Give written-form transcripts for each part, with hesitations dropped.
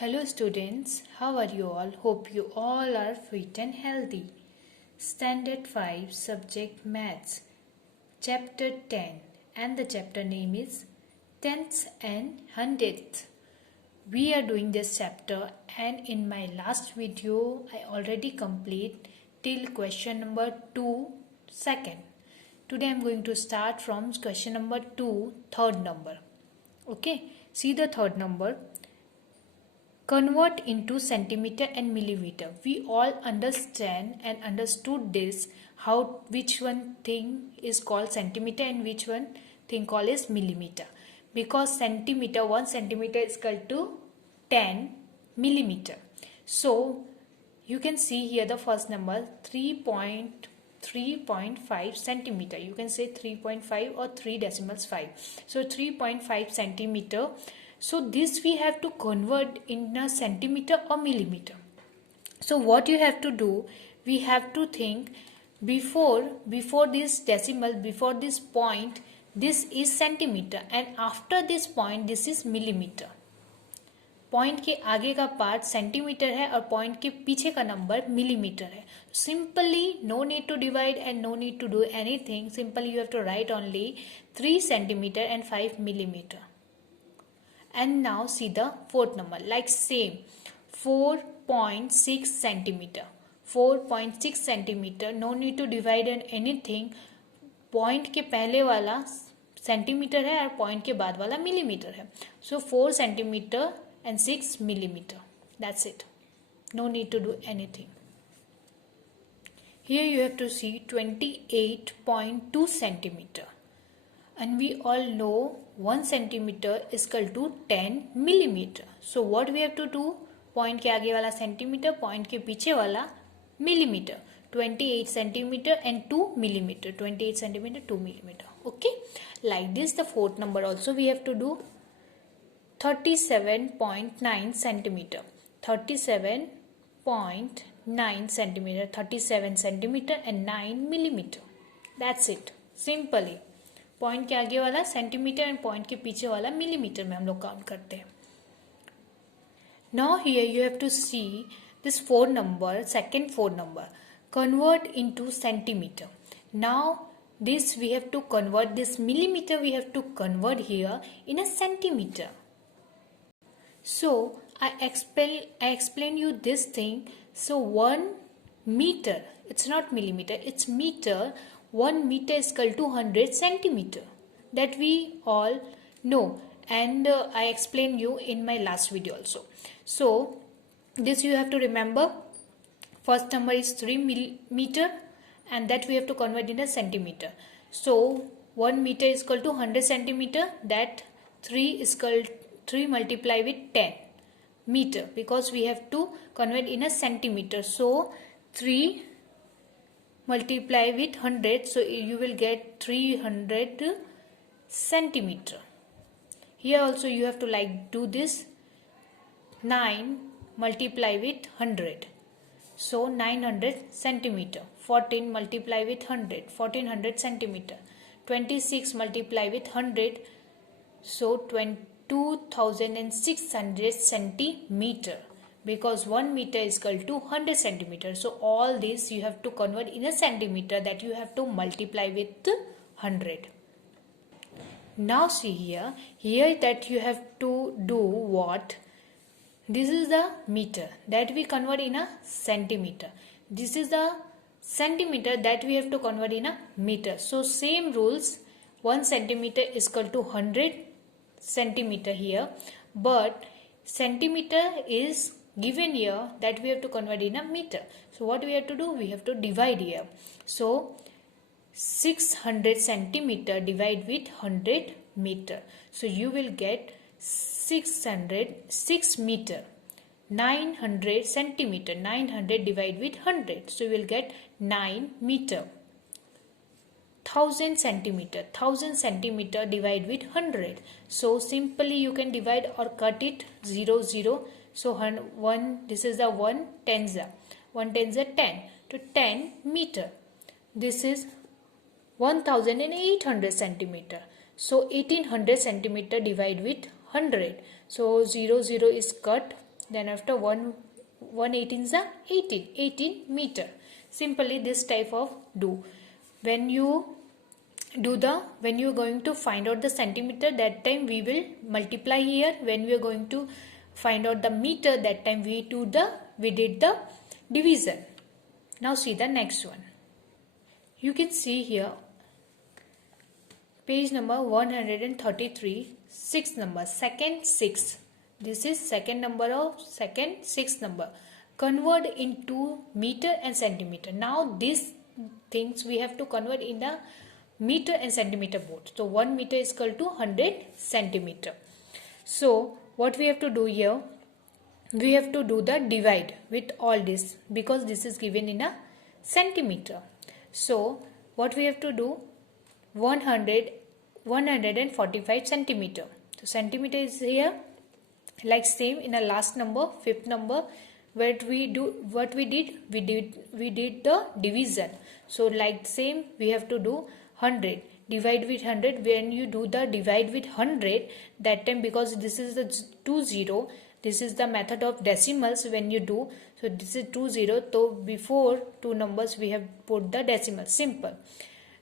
Hello students, how are you all? Hope you all are fit and healthy. Standard 5 subject Maths, chapter 10, and the chapter name is Tenths and Hundredths. We are doing this chapter, and in my last video I already complete till question number 2 second. Today I am going to start from question number 2 third number. Okay, see the third number. Convert into centimeter and millimeter. We all understand and understood this, how which one thing is called centimeter and which one thing called is millimeter. Because centimeter, 1 centimeter is equal to 10 millimeter. So you can see here the first number 3.5 centimeter. You can say 3.5 or 3 decimals 5. So 3.5 centimeter. So this we have to convert in a centimeter or millimeter. So what you have to do, we have to think before this decimal, before this point, this is centimeter, and after this point this is millimeter. Point के आगे का part centimetre है और point के पीछे का number millimetre है. Simply no need to divide and no need to do anything. Simply you have to write only 3 centimetre and 5 millimeter. And now see the fourth number, like same 4.6 centimeter. 4.6 centimeter, no need to divide and anything. Point के पहले वाला centimetre है और point के बाद वाला millimetre है. सो 4 centimetre and 6 millimeter. That's it. No need to do anything. Here you have to see 28.2 centimeter. And we all know 1 centimeter is equal to 10 millimeter. So what we have to do? Point के आगे वाला centimeter, point के पीछे वाला millimeter. 28 centimeter and 2 millimeter. 28 centimeter, 2 millimeter. Okay. Like this, the fourth number also we have to do. 37.9 centimeter. 37.9 centimeter. 37 centimeter and 9 millimeter. That's it. Simply. Point के आगे वाला centimetre and point के पीछे वाला millimetre में हम लोग काउंट करते हैं. Now here you have to see this 4 number, second 4 number, convert into centimetre. Now this we have to convert, this millimeter we have to convert here in a centimeter. So I explain you this thing. So 1 meter, it's not millimeter, it's meter. 1 meter is equal to 100 centimeter. That we all know, and I explained you in my last video also. So this you have to remember. First number is 3 millimeter, and that we have to convert in a centimeter. So 1 meter is equal to 100 centimeter. That 3 is equal 3 multiply with 10 meter, because we have to convert in a centimeter. So 3 multiply with 100, so you will get 300 centimeter. Here also you have to like do this. 9 multiply with 100, so 900 centimeter. 14 multiply with 100, 1400 centimeter. 26 multiply with 100, so 22,600 centimeter. Because 1 meter is equal to 100 centimeter. So all this you have to convert in a centimeter, that you have to multiply with 100. Now see here that you have to do what? This is the meter that we convert in a centimeter. This is the centimeter that we have to convert in a meter. So same rules. 1 centimeter is equal to 100 centimeter here, but centimeter is given here that we have to convert in a meter. So what we have to do? We have to divide here. So 600 centimeter divide with 100 meter. So you will get 6 meter. 900 centimeter. 900 divide with 100. So you will get 9 meter. 1000 centimeter. 1000 centimeter divide with 100. So simply you can divide or cut it 0 0. So 1, this is the 1 tens are 1 tens are 10 to 10 meter. This is 1800 centimeter. So 1800 centimeter divide with 100. So 0 0 is cut. then after 1 18s are 18 meter. Simply this type of do. When you when you are going to find out the centimeter, that time we will multiply here. When we are going to find out the meter, that time we did the division. Now see the next one. You can see here page number 133, sixth number, second 6. This is second number of second 6th number. Convert into meter and centimeter. Now these things we have to convert in the meter and centimeter both. So 1 meter is equal to 100 centimeter. So what we have to do here, we have to do the divide with all this, because this is given in a centimeter. So what we have to do, 145 centimeter. So centimeter is here, like same in the last number, fifth number. What we did the division. So like same we have to do 100 divide with 100. When you do the divide with 100, that time, because this is the 20, this is the method of decimals when you do. So this is 20, so before two numbers we have put the decimal. Simple.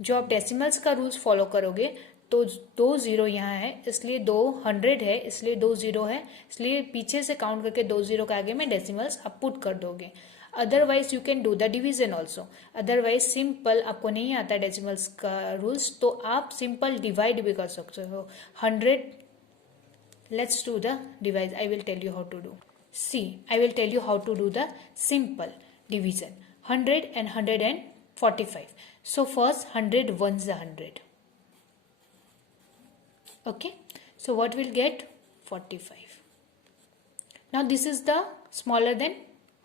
जो आप decimals का rules follow करोगे तो 2 0 यहाँ है, इसलिए 200 है, इसलिए 2 0 है, इसलिए पीछे से काउंट करके 2 0 के आगे में डेसिमल्स आप पुट कर दोगे. Otherwise you can do the division also. Otherwise simple आपको नहीं आता डेसिमल्स का रूल्स, तो आप सिंपल डिवाइड भी कर सकते हो. 100, let's do the divide. I will tell you how to do. See, I will tell you how to do the simple division. 100 and 145. So first 100 ones are 100. Okay, so what we'll get? 45. Now this is the smaller than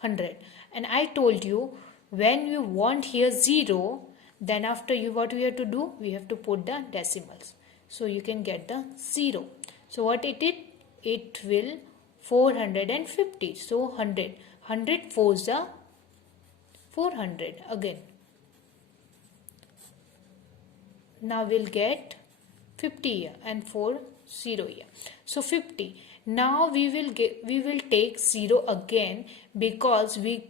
100, and I told you when you want here 0, then after you, what we have to do, we have to put the decimals, so you can get the 0. So what it did, it will 450. So 100 fours are 400 again. Now we'll get 50 here and 4 0 here. So 50. Now we will take 0 again, because we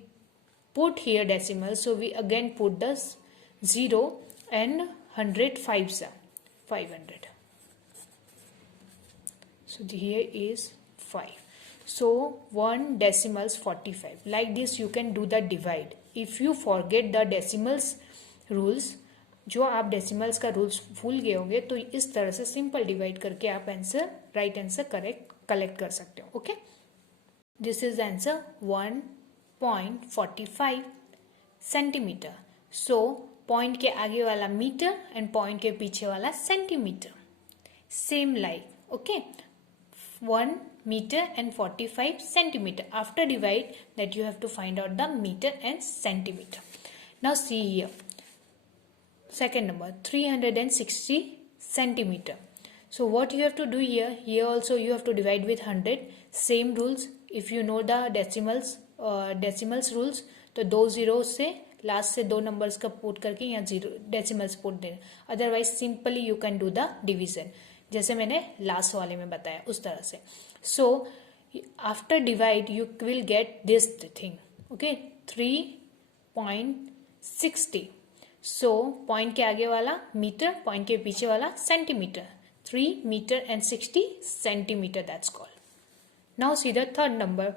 put here decimals. So we again put the 0 and 100 5s are 500. So here is 5. So 1 decimals 45. Like this you can do the divide. If you forget the decimals rules, जो आप decimals का rules भूल गए होंगे, तो इस तरह से सिंपल डिवाइड करके आप आंसर, राइट आंसर कलेक्ट कर सकते हो. Okay, this is answer 1.45 centimetre. So point के आगे वाला मीटर एंड पॉइंट के पीछे वाला centimetre, same like. Okay, 1 meter and 45 centimeter. After divide, that you have to find out the meter and centimeter. Now see here, second number, 360 centimeter. So what you have to do here, also you have to divide with 100. Same rules. If you know the decimals rules, तो 2 0 से last से 2 numbers का put करके यहाँ 0 decimals put देना. Otherwise simply you can do the division, जैसे मैंने last वाले में बताया उस तरह से. So after divide you will get this thing. Okay, 3.60. So point के आगे वाला मीटर, पॉइंट के पीछे वाला centimetre. 3 meter and 60 centimeter, that's called. Now see the third number,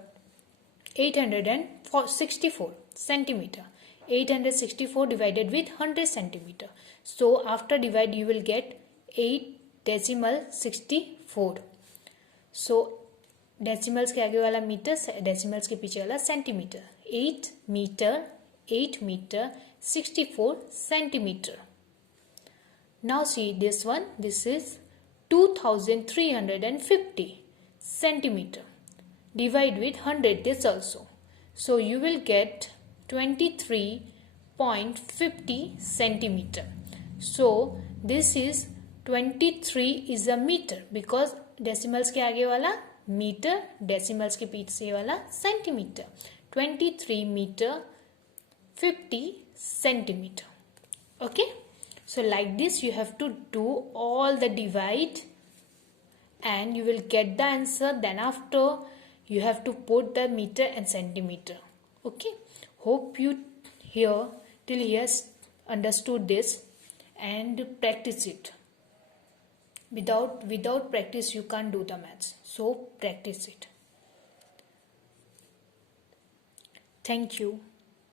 864 centimeter. 864 divided with 100 centimeter. So after divide you will get 8.64. So decimals के आगे वाला metre, decimals के पीछे वाला centimetre. 8 meter 64 centimeter. Now see this one, this is 2350 centimeter. Divide with 100 this also. So you will get 23.50 centimeter. So this is 23 is a meter, because decimals के आगे वाला metre, decimals के पीछे वाला centimetre. 23 meter 50 centimeter. Okay, so like this you have to do all the divide and you will get the answer. Then after You have to put the meter and centimeter. Okay, hope you here till here understood this and practice it. Without practice you can't do the maths, so practice it. Thank you.